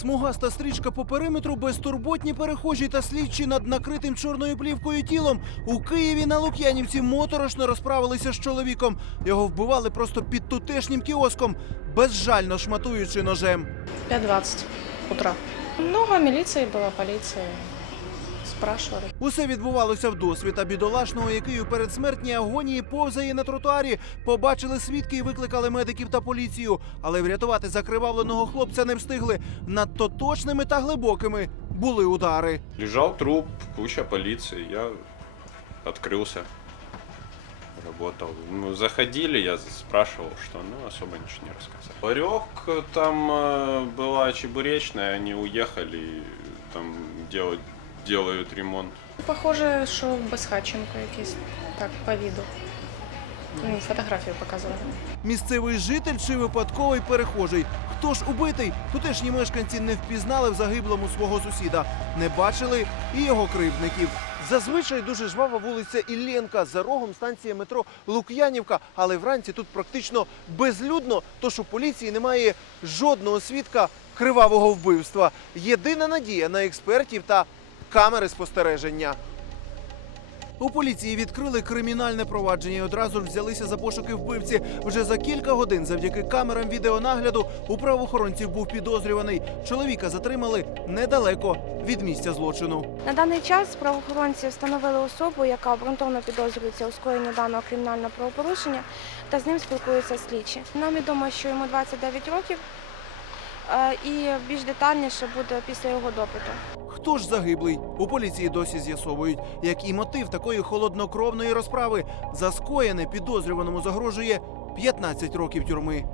Смугаста стрічка по периметру, безтурботні перехожі та слідчі над накритим чорною плівкою тілом. У Києві на Лук'янівці моторошно розправилися з чоловіком. Його вбивали просто під тутешнім кіоском, безжально шматуючи ножем. 5.20 утра. Много міліції була полиции Спрашивали. Усе відбувалося в досвіта бідолашного, який у передсмертній агонії повзає на тротуарі. Побачили свідки і викликали медиків та поліцію. Але врятувати закривавленого хлопця не встигли. Надто точними та глибокими були удари. Лежал труп, куча полиции, я открылся, работал. Ну, заходили, я спрашивал, что, ну, особо ничего не рассказал. Ларек там э, была чебуречная, они уехали, там делать, делают ремонт. Похоже, що безхатченко якийсь, так, по виду. Ну, фотографію показували. Місцевий житель чи випадковий перехожий. Хто ж убитий? Тутешні мешканці не впізнали в загиблому свого сусіда, не бачили і його кривдників. Зазвичай дуже жвава вулиця Іллєнка, за рогом станція метро Лук'янівка, але вранці тут практично безлюдно, тож у поліції немає жодного свідка кривавого вбивства. Єдина надія на експертів та камери спостереження. У поліції відкрили кримінальне провадження і одразу ж взялися за пошуки вбивці. Вже за кілька годин, завдяки камерам відеонагляду, у правоохоронців був підозрюваний. Чоловіка затримали недалеко від місця злочину. На даний час правоохоронці встановили особу, яка обґрунтовано підозрюється у скоєнні даного кримінального правопорушення, та з ним спілкуються слідчі. Нам відомо, що йому 29 років, і більш детальніше буде після його допиту. Хто ж загиблий? У поліції досі з'ясовують, як і мотив такої холоднокровної розправи. За скоєне підозрюваному загрожує 15 років тюрми.